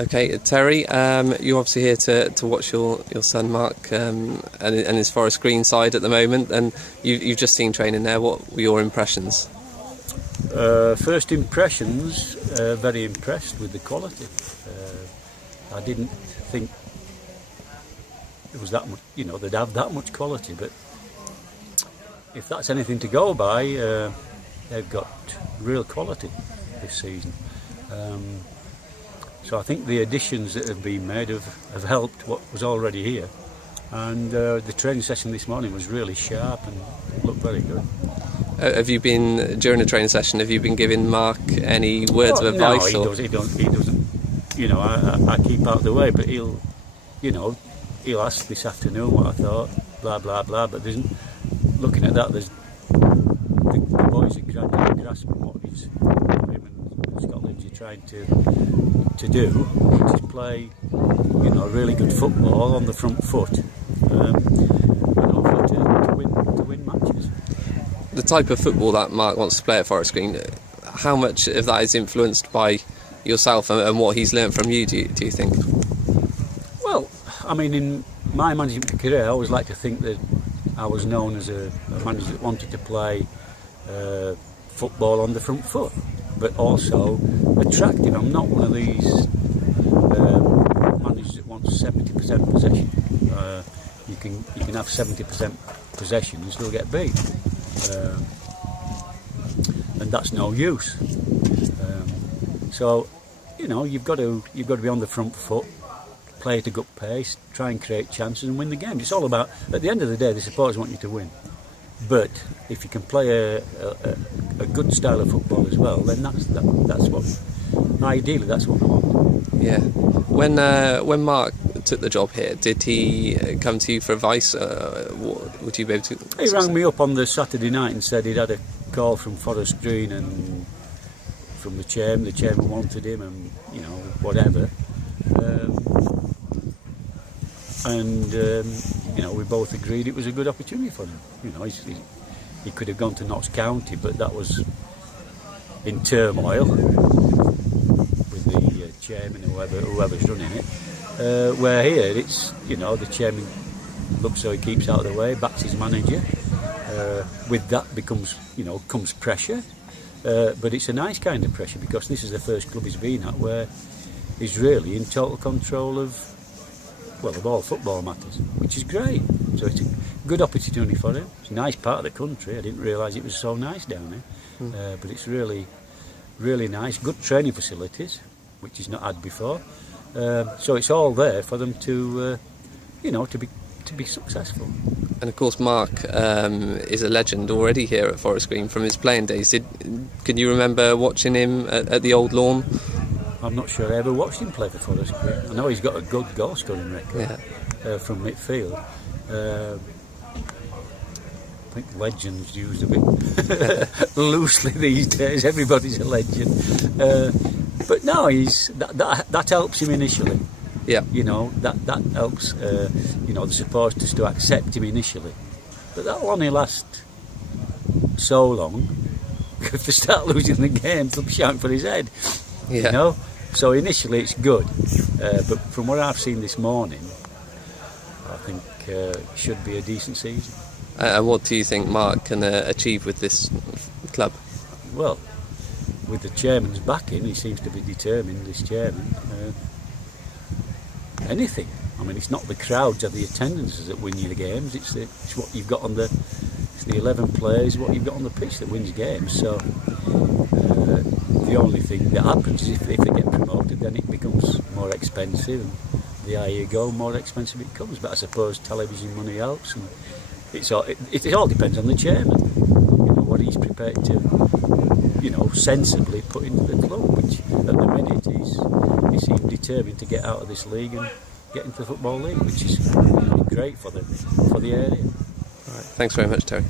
Okay, Terry, you're obviously here to watch your son Mark and his Forest Green side at the moment, and you've just seen training there. What were your impressions? First impressions, very impressed with the quality. I didn't think it was that much, they'd have that much quality, but if that's anything to go by, they've got real quality this season. So I think the additions that have been made have helped what was already here. And the training session this morning was really sharp and looked very good. Have you been, during the training session, have you been giving Mark any words of advice? No, he doesn't. I keep out of the way, but he'll ask this afternoon what I thought, blah, blah, blah. But looking at that, there's the boys are gradually grasping what him and Scott Lindsay are trying to do, which is play, really good football on the front foot, and hopefully to win matches. The type of football that Mark wants to play at Forest Green, how much of that is influenced by yourself and what he's learned from you, do you think? Well, I mean, in my management career, I always like to think that I was known as a manager that wanted to play football on the front foot, but also attractive. I'm not one of these managers that wants 70% possession. You can have 70% possession and still get beat, and that's no use. So, you've got to be on the front foot, play at a good pace, try and create chances and win the game. It's all about, at the end of the day, the supporters want you to win. But if you can play a good style of football as well, then that's what, ideally, that's what we want. Yeah. When Mark took the job here, did he come to you for advice? Would you be able to? He rang me up on the Saturday night and said he'd had a call from Forest Green and from the chairman. The chairman wanted him, and whatever. We both agreed it was a good opportunity for him. He could have gone to Notts County, but that was in turmoil with the chairman, whoever's running it. Where here, it's the chairman looks so he keeps out of the way, backs his manager. With that comes pressure, but it's a nice kind of pressure because this is the first club he's been at where he's really in total control of all football matters, which is great. So it's a good opportunity for him. It's a nice part of the country. I didn't realise it was so nice down there, but it's really, really nice. Good training facilities, which he's not had before. So it's all there for them to be successful. And of course, Mark is a legend already here at Forest Green from his playing days. Can you remember watching him at the Old Lawn? I'm not sure I ever watched him play for Forest Green. I know he's got a good goal scoring record from midfield. I think legends used a bit loosely these days. Everybody's a legend, but no, that helps him initially. Yeah, that helps. The supporters to accept him initially, but that'll only last so long. If they start losing the game, they'll be shouting for his head. Yeah. So initially it's good, but from what I've seen this morning, I think it should be a decent season. And what do you think Mark can achieve with this club? Well, with the chairman's backing, he seems to be determined, this chairman, anything. I mean, it's not the crowds or the attendances that win you the games, it's what you've got it's the 11 players, what you've got on the pitch that wins games. So the only thing that happens is if they get promoted, then it becomes more expensive, and the higher you go, more expensive it comes. But I suppose television money helps, and it all depends on the chairman, what he's prepared to, sensibly put into the club, which at the minute he seems determined to get out of this league and get into the Football League, which is great for the area. All right, thanks very much, Terry.